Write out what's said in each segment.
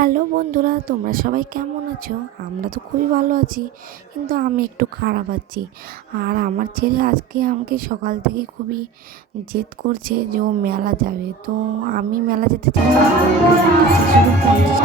Hello বন্ধুরা, তোমরা সবাই কেমন আছো? আমরা তো খুবই ভালো আছি, কিন্তু আমি একটু খারাপ আছি। আর আমার ছেলে আজকে আমাকে সকাল থেকে খুবই জেদ করছে যে ও মেলা যাবে। তো আমি মেলা যেতে চাই শুধু পঞ্চাশ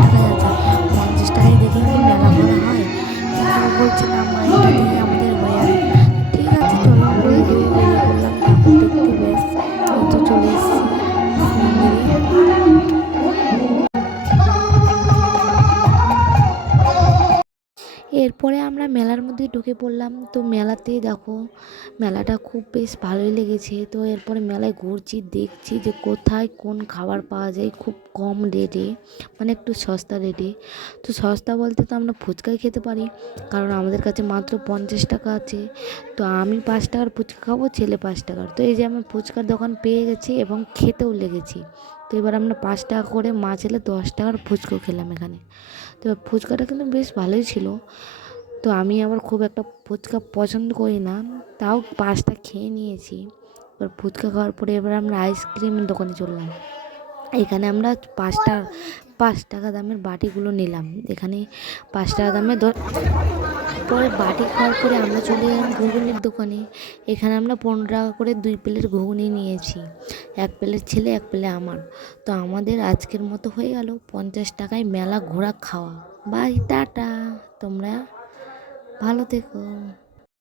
এরপরে আমরা মেলার মধ্যে ঢুকে পড়লাম। তো মেলাতে দেখো, মেলাটা খুব বেশ ভালোই লেগেছে। তো এরপরে মেলায় ঘুরছি, দেখছি যে কোথায় কোন খাবার পাওয়া যায় খুব কম রেটে মানে একটু সস্তা রেটে তো সস্তা বলতে তো আমরা ফুচকাই খেতে পারি, কারণ আমাদের কাছে মাত্র পঞ্চাশ টাকা আছে। তো আমি পাঁচ টাকার ফুচকা খাব, ছেলে পাঁচ টাকার। তো এই যে আমি ফুচকার দোকান পেয়ে গেছি এবং খেতেও লেগেছি। তো এবার আমরা পাঁচ টাকা করে মা ছেলে দশ টাকার ফুচকো খেলাম এখানে। তো ফুচকাটা কিন্তু বেশ ভালোই ছিল। তো আমি আবার খুব একটা ফুচকা পছন্দ করি না। তাও পাঁচটা খেয়ে নিয়েছি। এবার ফুচকা খাওয়ার পরে এবার আমরা আইসক্রিমের দোকানে চললাম। এখানে আমরা পাঁচটা, পাঁচ টাকা দামের বাটিগুলো নিলাম। এখানে পাঁচ টাকা দামে পরে বাটি খাওয়ার পরে আমরা চলে গেলাম ঘুগনির দোকানে। এখানে আমরা পনেরো টাকা করে দুই প্লেট ঘুগনি নিয়েছি। এক প্লেট ছেলে, এক প্লেট আমার। তো আমাদের আজকের মতো হয়ে গেল। পঞ্চাশ টাকায় মেলা ঘোরা খাওয়া। Bye, tata. তোমরা ভালো থেকো।